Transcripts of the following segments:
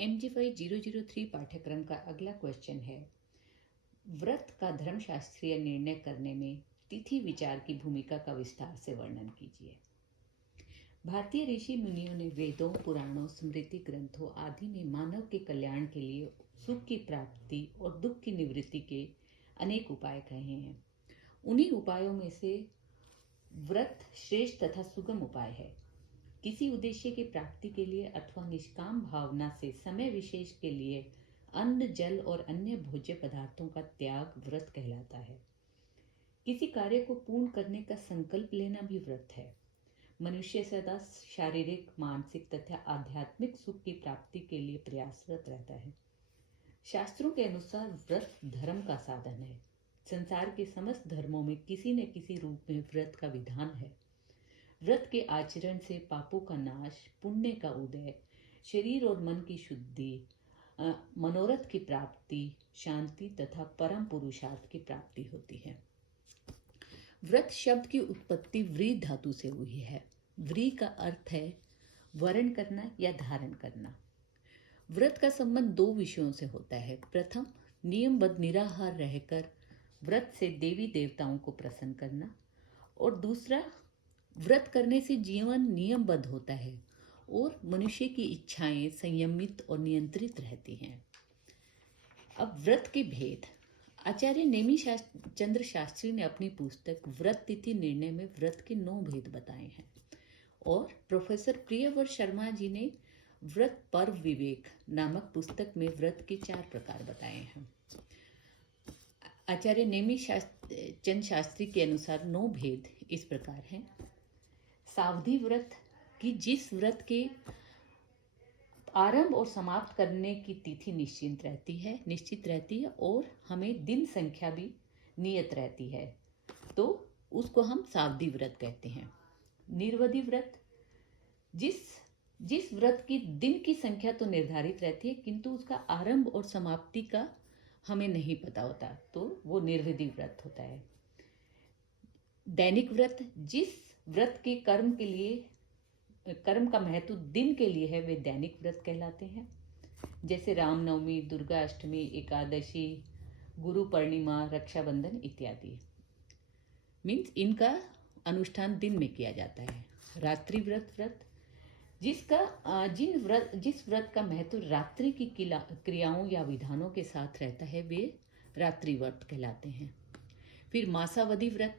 MG5003 पाठ्यक्रम का अगला क्वेश्चन है, व्रत का धर्मशास्त्रीय निर्णय करने में तिथि विचार की भूमिका का विस्तार से वर्णन कीजिए। भारतीय ऋषि मुनियों ने वेदों, पुराणों, स्मृति ग्रंथों आदि में मानव के कल्याण के लिए सुख की प्राप्ति और दुख की निवृत्ति के अनेक उपाय कहे हैं। उन्हीं उपायों में से व्रत श्रेष्ठ तथा सुगम उपाय है। किसी उद्देश्य की प्राप्ति के लिए अथवा निष्काम भावना से समय विशेष के लिए अन्न, जल और अन्य भोज्य पदार्थों का त्याग व्रत कहलाता है। किसी कार्य को पूर्ण करने का संकल्प लेना भी व्रत है। मनुष्य सदा शारीरिक, मानसिक तथा आध्यात्मिक सुख की प्राप्ति के लिए प्रयासरत रहता है। शास्त्रों के अनुसार व्रत धर्म का साधन है। संसार के समस्त धर्मों में किसी न किसी रूप में व्रत का विधान है। व्रत के आचरण से पापों का नाश, पुण्य का उदय, शरीर और मन की शुद्धि, मनोरथ की प्राप्ति, शांति तथा परम पुरुषार्थ की प्राप्ति होती है। व्रत शब्द की उत्पत्ति व्री धातु से हुई है। व्री का अर्थ है वरण करना या धारण करना। व्रत का संबंध दो विषयों से होता है। प्रथम, नियमबद्ध निराहार रहकर व्रत से देवी देवताओं को प्रसन्न करना, और दूसरा, व्रत करने से जीवन नियमबद्ध होता है और मनुष्य की इच्छाएं संयमित और नियंत्रित रहती हैं। अब व्रत के भेद। आचार्य नेमी चंद्र शास्त्री ने अपनी पुस्तक व्रत तिथि निर्णय में व्रत के 9 भेद बताए हैं, और प्रोफेसर प्रियव्रत शर्मा जी ने व्रत पर्व विवेक नामक पुस्तक में व्रत के 4 प्रकार बताए हैं। आचार्य नेमी चंद शास्त्री के अनुसार 9 भेद इस प्रकार हैं। सावधि व्रत, कि जिस व्रत के आरंभ और समाप्त करने की तिथि निश्चित रहती है और हमें दिन संख्या भी नियत रहती है, तो उसको हम सावधि व्रत कहते हैं। निर्वधि व्रत, जिस व्रत की दिन की संख्या तो निर्धारित रहती है किंतु उसका आरंभ और समाप्ति का हमें नहीं पता होता, तो वो निर्विधि व्रत होता है। दैनिक व्रत, जिस व्रत के कर्म का महत्व दिन के लिए है, वे दैनिक व्रत कहलाते हैं। जैसे रामनवमी, दुर्गा अष्टमी, एकादशी, गुरु पूर्णिमा, रक्षाबंधन इत्यादि। मीन्स इनका अनुष्ठान दिन में किया जाता है। रात्रि व्रत, जिस व्रत का महत्व रात्रि की क्रियाओं या विधानों के साथ रहता है, वे रात्रि व्रत कहलाते हैं। फिर मासावधि व्रत,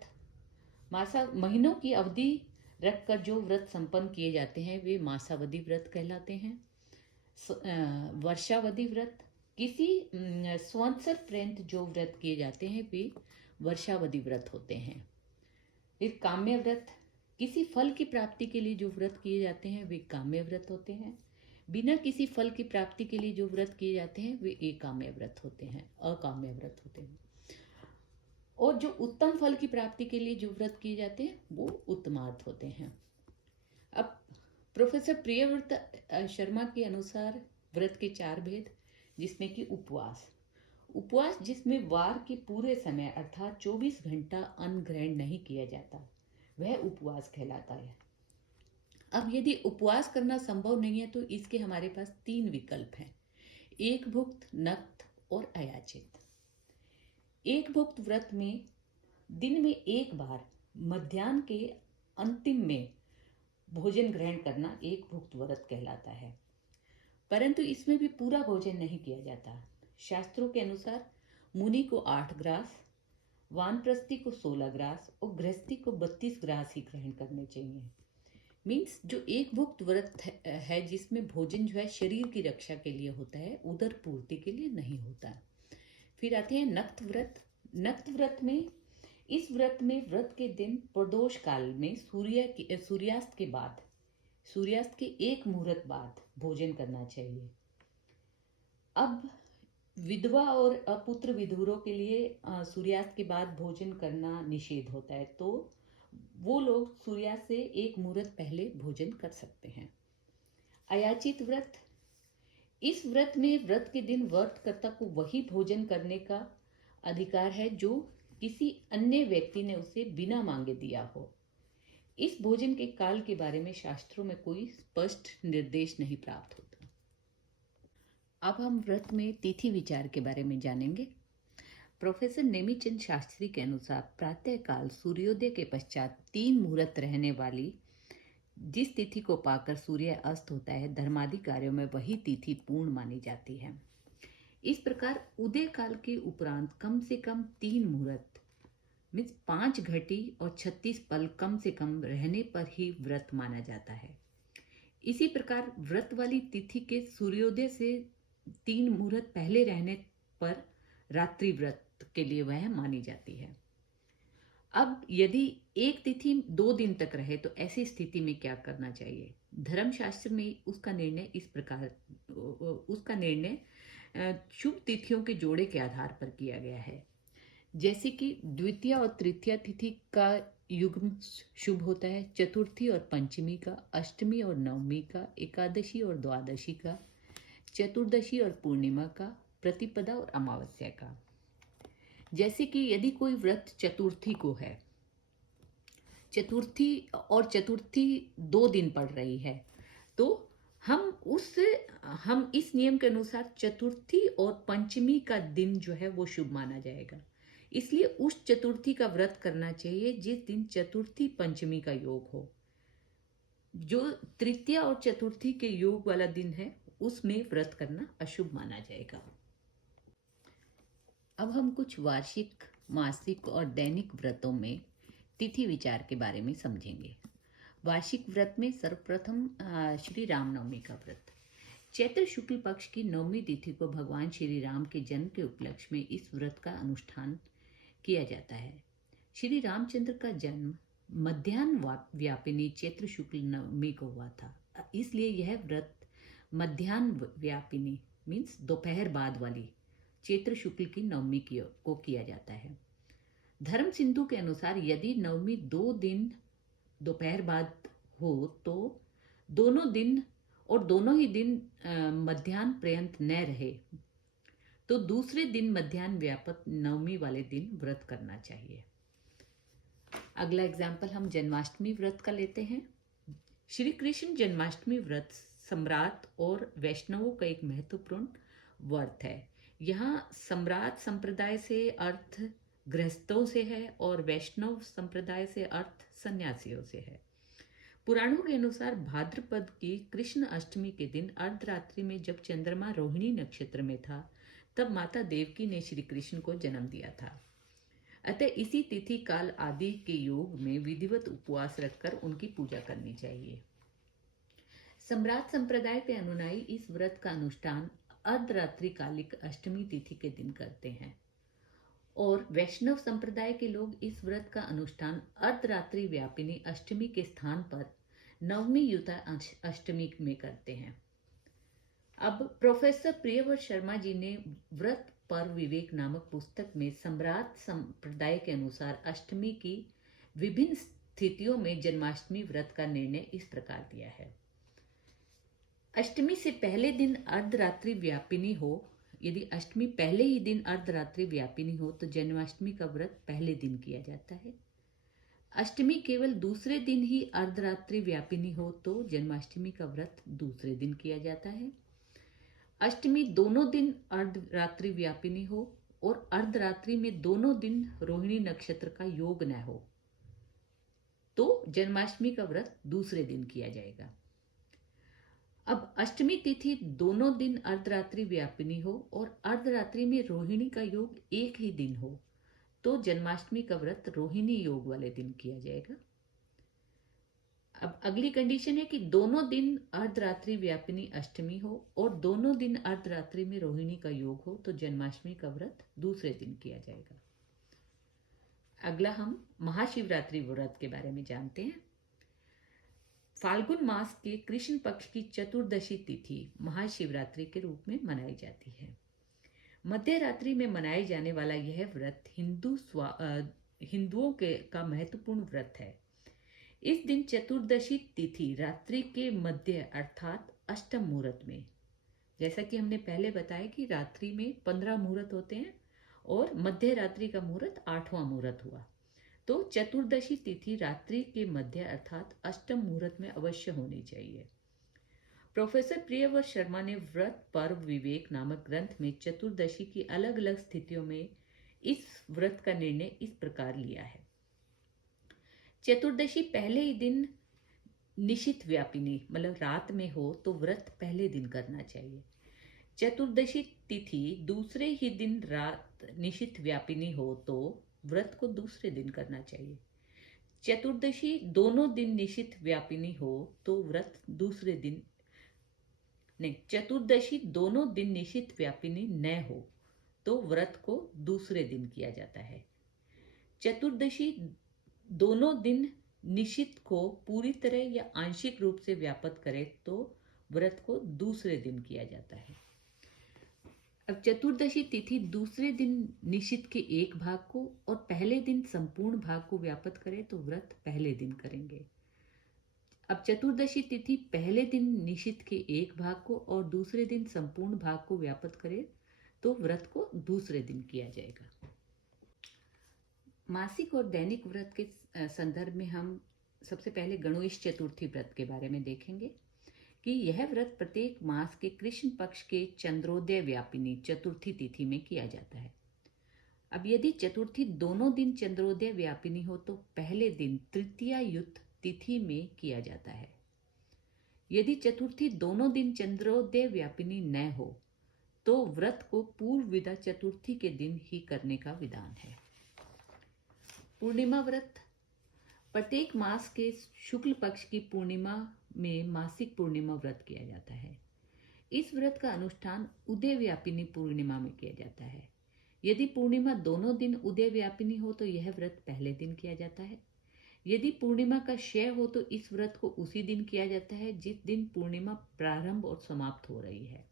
महीनों की अवधि रखकर जो व्रत संपन्न किए जाते हैं, वे मासावधि व्रत कहलाते हैं। वर्षावधि व्रत, किसी संवत्सर पर्यंत जो व्रत किए जाते हैं, वे वर्षावधि व्रत होते हैं। फिर काम्य व्रत, किसी फल की प्राप्ति के लिए जो व्रत किए जाते हैं, वे काम्य व्रत होते हैं। बिना किसी फल की प्राप्ति के लिए जो व्रत किए जाते हैं, वे अकाम्य व्रत होते हैं। और जो उत्तम फल की प्राप्ति के लिए जो व्रत किए जाते हैं, वो उत्तमार्थ होते हैं। अब प्रोफेसर प्रियव्रत शर्मा के अनुसार व्रत के 4 भेद, जिसमें कि उपवास जिसमें वार के पूरे समय अर्थात 24 घंटा अन्न ग्रहण नहीं किया जाता, वह उपवास कहलाता है। अब यदि उपवास करना संभव नहीं है, तो इसके हमारे पास 3 विकल्प हैं: एक भुक्त, नक्त और अयाचित। एक भुक्त व्रत में दिन में एक बार मध्याह्न के अंतिम में भोजन ग्रहण करना एक भुक्त व्रत कहलाता है, परंतु इसमें भी पूरा भोजन नहीं किया जाता। शास्त्रों के अनुसार मुनि को 8 ग्रास, वानप्रस्थी को 16 ग्रास और गृहस्थी को 32 ग्रास ही ग्रहण करने चाहिए। मीन्स जो एक भुक्त व्रत है, जिसमें भोजन जो है शरीर की रक्षा के लिए होता है, उदर पूर्ति के लिए नहीं होता। फिर आते हैं नक्त व्रत में, इस व्रत में व्रत के दिन प्रदोष काल में सूर्यास्त के 1 मुहूर्त बाद भोजन करना चाहिए। अब विधवा और अपुत्र विधुरों के लिए सूर्यास्त के बाद भोजन करना निषेध होता है, तो वो लोग सूर्यास्त से 1 मुहूर्त पहले भोजन कर सकते हैं। अयाचित व्रत, इस व्रत में व्रत के दिन व्रतकर्ता को वही भोजन करने का अधिकार है जो किसी अन्य व्यक्ति ने उसे बिना मांगे दिया हो। इस भोजन के काल के बारे में शास्त्रों में कोई स्पष्ट निर्देश नहीं प्राप्त होता। अब हम व्रत में तिथि विचार के बारे में जानेंगे। प्रोफेसर नेमीचंद शास्त्री के अनुसार प्रातःकाल सूर्योदय के पश्चात 3 मुहूर्त रहने वाली जिस तिथि को पाकर सूर्य अस्त होता है, धर्मादि कार्यों में वही तिथि पूर्ण मानी जाती है। इस प्रकार उदय काल के उपरांत कम से कम 3 मुहूर्त मीन्स 5 घटी और 36 पल कम से कम रहने पर ही व्रत माना जाता है। इसी प्रकार व्रत वाली तिथि के सूर्योदय से 3 मुहूर्त पहले रहने पर रात्रि व्रत के लिए वह मानी जाती है। अब यदि एक तिथि 2 दिन तक रहे तो ऐसी स्थिति में क्या करना चाहिए? धर्मशास्त्र में उसका निर्णय शुभ तिथियों के जोड़े के आधार पर किया गया है। जैसे कि द्वितीय और तृतीय तिथि का युग्म शुभ होता है, चतुर्थी और पंचमी का, अष्टमी और नवमी का, एकादशी और द्वादशी का, चतुर्दशी और पूर्णिमा का, प्रतिपदा और अमावस्या का। जैसे कि यदि कोई व्रत चतुर्थी को है, चतुर्थी 2 दिन पड़ रही है, तो हम इस नियम के अनुसार चतुर्थी और पंचमी का दिन जो है वो शुभ माना जाएगा। इसलिए उस चतुर्थी का व्रत करना चाहिए जिस दिन चतुर्थी पंचमी का योग हो। जो तृतीय और चतुर्थी के योग वाला दिन है उसमें व्रत करना अशुभ माना जाएगा। अब हम कुछ वार्षिक, मासिक और दैनिक व्रतों में तिथि विचार के बारे में समझेंगे। वार्षिक व्रत में सर्वप्रथम श्री रामनवमी का व्रत। चैत्र शुक्ल पक्ष की नवमी तिथि को भगवान श्री राम के जन्म के उपलक्ष्य में इस व्रत का अनुष्ठान किया जाता है। श्री रामचंद्र का जन्म मध्याह्न व्यापिनी चैत्र शुक्ल नवमी को हुआ था, इसलिए यह व्रत मध्याह्न व्यापिनी मीन्स दोपहर बाद वाली चैत्र शुक्ल की नवमी को किया जाता है। धर्म सिंधु के अनुसार यदि नवमी 2 दिन दोपहर बाद हो तो दोनों ही दिन मध्याह्न पर्यंत न रहे तो दूसरे दिन मध्याह्न व्यापक नवमी वाले दिन व्रत करना चाहिए। अगला एग्जाम्पल हम जन्माष्टमी व्रत का लेते हैं। श्री कृष्ण जन्माष्टमी व्रत सम्राट और वैष्णवों का एक महत्वपूर्ण व्रत है। यहाँ सम्राट संप्रदाय से अर्थ गृहस्थों से है और वैष्णव संप्रदाय से अर्थ सन्यासियों से है। पुराणों के अनुसार भाद्रपद की कृष्ण अष्टमी के दिन अर्धरात्रि में जब चंद्रमा रोहिणी नक्षत्र में था तब माता देवकी ने श्री कृष्ण को जन्म दिया था। अतः इसी तिथि काल आदि के योग में विधिवत उपवास रखकर उनकी पूजा करनी चाहिए। सम्राट संप्रदाय के अनुयायी इस व्रत का अनुष्ठान अर्धरात्रि कालिक अष्टमी तिथि के दिन करते हैं और वैष्णव संप्रदाय के लोग इस व्रत का अनुष्ठान अर्धरात्रि व्यापिनी अष्टमी के स्थान पर नवमी युता अष्टमी में करते हैं। अब प्रोफेसर प्रियव्रत शर्मा जी ने व्रत पर विवेक नामक पुस्तक में सम्राट संप्रदाय के अनुसार अष्टमी की विभिन्न स्थितियों में जन्माष्टमी व्रत का निर्णय इस प्रकार दिया है। अष्टमी से पहले दिन अर्धरात्रि व्यापिनी हो, यदि अष्टमी पहले ही दिन अर्धरात्रि व्यापिनी हो तो जन्माष्टमी का व्रत पहले दिन किया जाता है। अष्टमी केवल दूसरे दिन ही अर्धरात्रि व्यापिनी हो तो जन्माष्टमी का व्रत दूसरे दिन किया जाता है। अष्टमी दोनों दिन अर्धरात्रि व्यापिनी हो और अर्धरात्रि में दोनों दिन रोहिणी नक्षत्र का योग न हो तो जन्माष्टमी का व्रत दूसरे दिन किया जाएगा। अब अष्टमी तिथि दोनों दिन अर्धरात्रि व्यापिनी हो और अर्धरात्रि में रोहिणी का योग एक ही दिन हो तो जन्माष्टमी का व्रत रोहिणी योग वाले दिन किया जाएगा। अब अगली कंडीशन है कि दोनों दिन अर्धरात्रि व्यापिनी अष्टमी हो और दोनों दिन अर्धरात्रि में रोहिणी का योग हो तो जन्माष्टमी का व्रत दूसरे दिन किया जाएगा। अगला हम महाशिवरात्रि व्रत के बारे में जानते हैं। फाल्गुन मास के कृष्ण पक्ष की चतुर्दशी तिथि महाशिवरात्रि के रूप में मनाई जाती है। मध्य रात्रि में मनाए जाने वाला यह व्रत हिंदुओं का महत्वपूर्ण व्रत है। इस दिन चतुर्दशी तिथि रात्रि के मध्य अर्थात अष्टम मुहूर्त में, जैसा कि हमने पहले बताया कि रात्रि में 15 मुहूर्त होते हैं और मध्य रात्रि का मुहूर्त 8वां मुहूर्त हुआ, तो चतुर्दशी तिथि रात्रि के मध्य अर्थात अष्टम मुहूर्त में अवश्य होनी चाहिए। प्रोफेसर प्रियव्रत शर्मा ने व्रत पर्व विवेक नामक ग्रंथ में चतुर्दशी की अलग अलग स्थितियों में इस व्रत का निर्णय इस प्रकार लिया है। चतुर्दशी पहले ही दिन निशित व्यापिनी मतलब रात में हो तो व्रत पहले दिन करना चाहिए। चतुर्दशी तिथि दूसरे ही दिन रात निशित व्यापिनी हो तो व्रत को दूसरे दिन करना चाहिए। चतुर्दशी दोनों दिन निशित व्यापिनी हो तो व्रत दूसरे दिन नहीं, चतुर्दशी दोनों दिन निशित व्यापिनी न हो तो व्रत को दूसरे दिन किया जाता है। चतुर्दशी दोनों दिन निशित को पूरी तरह या आंशिक रूप से व्याप्त करे तो व्रत को दूसरे दिन किया जाता है। अब चतुर्दशी तिथि दूसरे दिन निशित के एक भाग को और पहले दिन संपूर्ण भाग को व्याप्त करे तो व्रत पहले दिन करेंगे। अब चतुर्दशी तिथि पहले दिन निशित के एक भाग को और दूसरे दिन संपूर्ण भाग को व्याप्त करे तो व्रत को दूसरे दिन किया जाएगा। मासिक और दैनिक व्रत के संदर्भ में हम सबसे पहले गणेश चतुर्थी व्रत के बारे में देखेंगे कि यह व्रत प्रत्येक मास के कृष्ण पक्ष के चंद्रोदय व्यापिनी चतुर्थी तिथि में किया जाता है। अब यदि चतुर्थी दोनों दिन चंद्रोदय व्यापिनी हो तो पहले दिन तृतीया युक्त तिथि में किया जाता है। यदि चतुर्थी दोनों दिन चंद्रोदय व्यापिनी न हो तो व्रत को पूर्व विदा चतुर्थी के दिन ही करने का विधान है। पूर्णिमा व्रत प्रत्येक मास के शुक्ल पक्ष की पूर्णिमा में मासिक पूर्णिमा व्रत किया जाता है। इस व्रत का अनुष्ठान उदय व्यापिनी पूर्णिमा में किया जाता है। यदि पूर्णिमा दोनों दिन उदय व्यापिनी हो तो यह व्रत पहले दिन किया जाता है। यदि पूर्णिमा का क्षय हो तो इस व्रत को उसी दिन किया जाता है जिस दिन पूर्णिमा प्रारंभ और समाप्त हो रही है।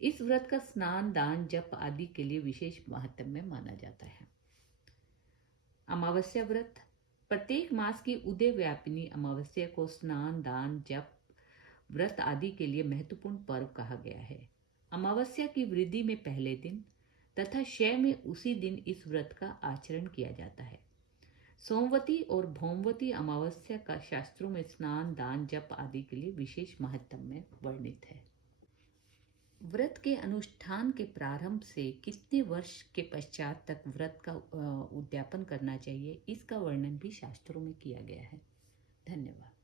इस व्रत का स्नान दान जप आदि के लिए विशेष महत्व माना जाता है। अमावस्या व्रत प्रत्येक मास की उदय व्यापिनी अमावस्या को स्नान दान जप व्रत आदि के लिए महत्वपूर्ण पर्व कहा गया है। अमावस्या की वृद्धि में पहले दिन तथा क्षय में उसी दिन इस व्रत का आचरण किया जाता है। सोमवती और भौमवती अमावस्या का शास्त्रों में स्नान दान जप आदि के लिए विशेष महत्व में वर्णित है। व्रत के अनुष्ठान के प्रारंभ से कितने वर्ष के पश्चात तक व्रत का उद्यापन करना चाहिए इसका वर्णन भी शास्त्रों में किया गया है। धन्यवाद।